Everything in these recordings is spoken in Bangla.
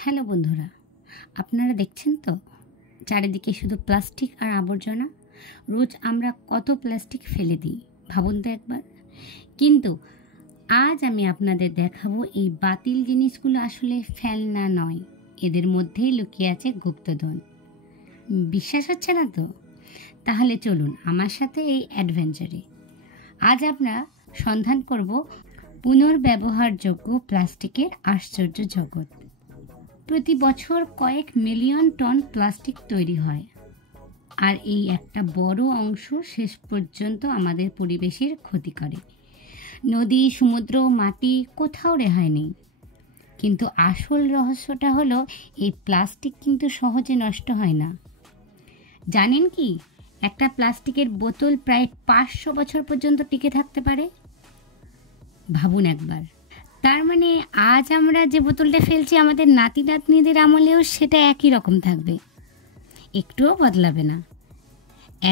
হ্যালো বন্ধুরা, আপনারা দেখছেন তো চারিদিকে শুধু প্লাস্টিক আর আবর্জনা। রোজ আমরা কত প্লাস্টিক ফেলে দিই ভাবুন তো একবার। কিন্তু আজ আমি আপনাদের দেখাবো এই বাতিল জিনিসগুলো আসলে ফেলনা নয়, এদের মধ্যেই লুকিয়ে আছে গুপ্তধন। বিশ্বাস হচ্ছে না তো? তাহলে চলুন আমার সাথে এই অ্যাডভেঞ্চারে। আজ আমরা সন্ধান করব পুনর্ব্যবহারযোগ্য প্লাস্টিকের আশ্চর্য জগৎ। প্রতি বছর কয়েক মিলিয়ন টন প্লাস্টিক তৈরি হয়, আর এই একটা বড় অংশ শেষ পর্যন্ত আমাদের পরিবেশের ক্ষতি করে। নদী, সমুদ্র, মাটি কোথাও রেহাই নেই। কিন্তু আসল রহস্যটা হলো এই প্লাস্টিক কিন্তু সহজে নষ্ট হয় না। জানেন কি, একটা প্লাস্টিকের বোতল প্রায় 500 বছর পর্যন্ত টিকে থাকতে পারে। ভাবুন একবার। তার মানে আজ আমরা যে বোতলটা ফেলছি আমাদের নাতি নাতনিদের আমলেও সেটা একই রকম থাকবে, একটুও বদলাবে না।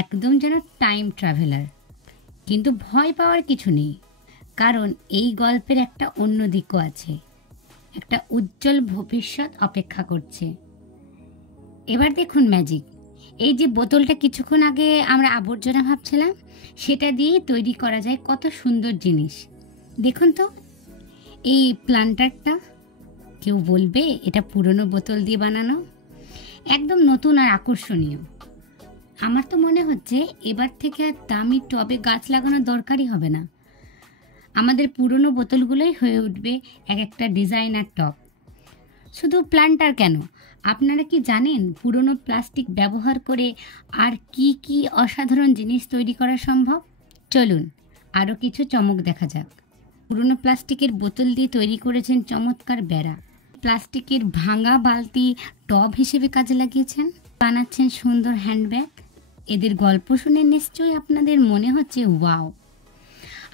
একদম যেন টাইম ট্রাভেলার। কিন্তু ভয় পাওয়ার কিছু নেই, কারণ এই গল্পের একটা অন্য দিকও আছে। একটা উজ্জ্বল ভবিষ্যৎ অপেক্ষা করছে। এবার দেখুন ম্যাজিক। এই যে বোতলটা কিছুক্ষণ আগে আমরা আবর্জনা ভাবছিলাম, সেটা দিয়েই তৈরি করা যায় কত সুন্দর জিনিস। দেখুন তো এই প্ল্যান্টারটা। কেউ বলবে এটা পুরনো বোতল দিয়ে বানানো, একদম নতুন আর আকর্ষণীয়। আমার তো মনে হচ্ছে এবার থেকে আর দামি টবে গাছ লাগানোর দরকারই হবে না। আমাদের পুরনো বোতলগুলোই হয়ে উঠবে এক একটা ডিজাইনার টব। শুধু প্ল্যান্টার কেন, আপনারা কি জানেন পুরনো প্লাস্টিক ব্যবহার করে আর কি কি অসাধারণ জিনিস তৈরি করা সম্ভব? চলুন আরও কিছু চমক দেখা যাক। পুরনো প্লাস্টিকের বোতল দিয়ে তৈরি করেছেন চমৎকার বেড়া, প্লাস্টিকের ভাঙা বালতি টব হিসেবে কাজে লাগিয়েছেন, বানাচ্ছেন সুন্দর হ্যান্ডব্যাগ। এদের গল্প শুনে নিশ্চয়ই আপনাদের মনে হচ্ছে ওয়াও,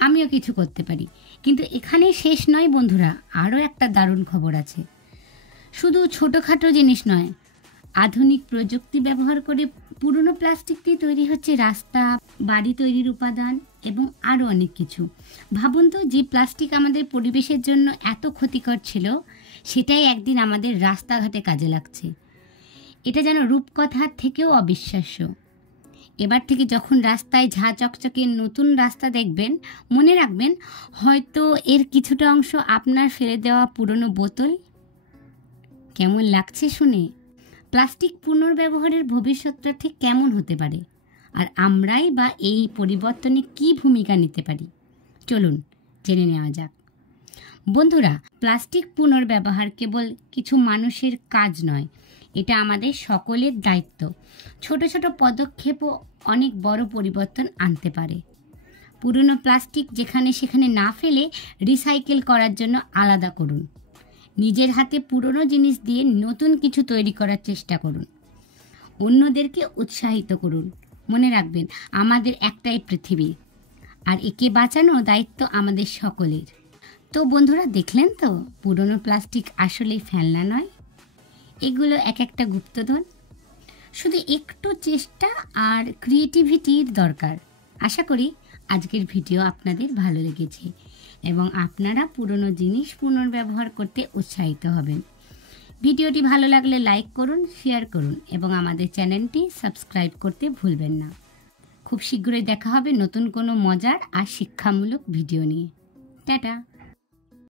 আমিও কিছু করতে পারি। কিন্তু এখানেই শেষ নয় বন্ধুরা, আরও একটা দারুণ খবর আছে। শুধু ছোটোখাটো জিনিস নয়, আধুনিক প্রযুক্তি ব্যবহার করে পুরনো প্লাস্টিক দিয়ে তৈরি হচ্ছে রাস্তা, বাড়ি তৈরির উপাদান এবং আরও অনেক কিছু। ভাবুন তো, যে প্লাস্টিক আমাদের পরিবেশের জন্য এত ক্ষতিকর ছিল, সেটাই একদিন আমাদের রাস্তাঘাটে কাজে লাগছে। এটা যেন রূপকথার থেকেও অবিশ্বাস্য। এবার থেকে যখন রাস্তায় ঝাঁ চকচকে নতুন রাস্তা দেখবেন, মনে রাখবেন হয়তো এর কিছুটা অংশ আপনার ফেলে দেওয়া পুরনো বোতল। কেমন লাগছে শুনে? প্লাস্টিক পুনর্ব্যবহারের ভবিষ্যৎটা ঠিক কেমন হতে পারে, আর আমরাই বা এই পরিবর্তনে কী ভূমিকা নিতে পারি? চলুন জেনে নেওয়া যাক। বন্ধুরা, প্লাস্টিক পুনর্ব্যবহার কেবল কিছু মানুষের কাজ নয়, এটা আমাদের সকলের দায়িত্ব। ছোট ছোট পদক্ষেপও অনেক বড় পরিবর্তন আনতে পারে। পুরনো প্লাস্টিক যেখানে সেখানে না ফেলে রিসাইকেল করার জন্য আলাদা করুন। নিজের হাতে পুরনো জিনিস দিয়ে নতুন কিছু তৈরি করার চেষ্টা করুন। অন্যদেরকে উৎসাহিত করুন। মনে রাখবেন, আমাদের একটাই পৃথিবী, আর একে বাঁচানো দায়িত্ব আমাদের সকলের। তো বন্ধুরা, দেখলেন তো পুরনো প্লাস্টিক আসলেই ফেলনা নয়, এগুলো এক একটা গুপ্তধন। শুধু একটু চেষ্টা আর ক্রিয়েটিভিটির দরকার। আশা করি আজকের ভিডিও আপনাদের ভালো লেগেছে এবং আপনারা পুরনো জিনিস পুনর্ব্যবহার করতে উৎসাহিত হবেন। ভিডিওটি ভালো লাগলে লাইক করুন, শেয়ার করুন এবং আমাদের চ্যানেলটি সাবস্ক্রাইব করতে ভুলবেন না। খুব শীঘ্রই দেখা হবে নতুন কোনো মজার আর শিক্ষামূলক ভিডিও নিয়ে। টাটা।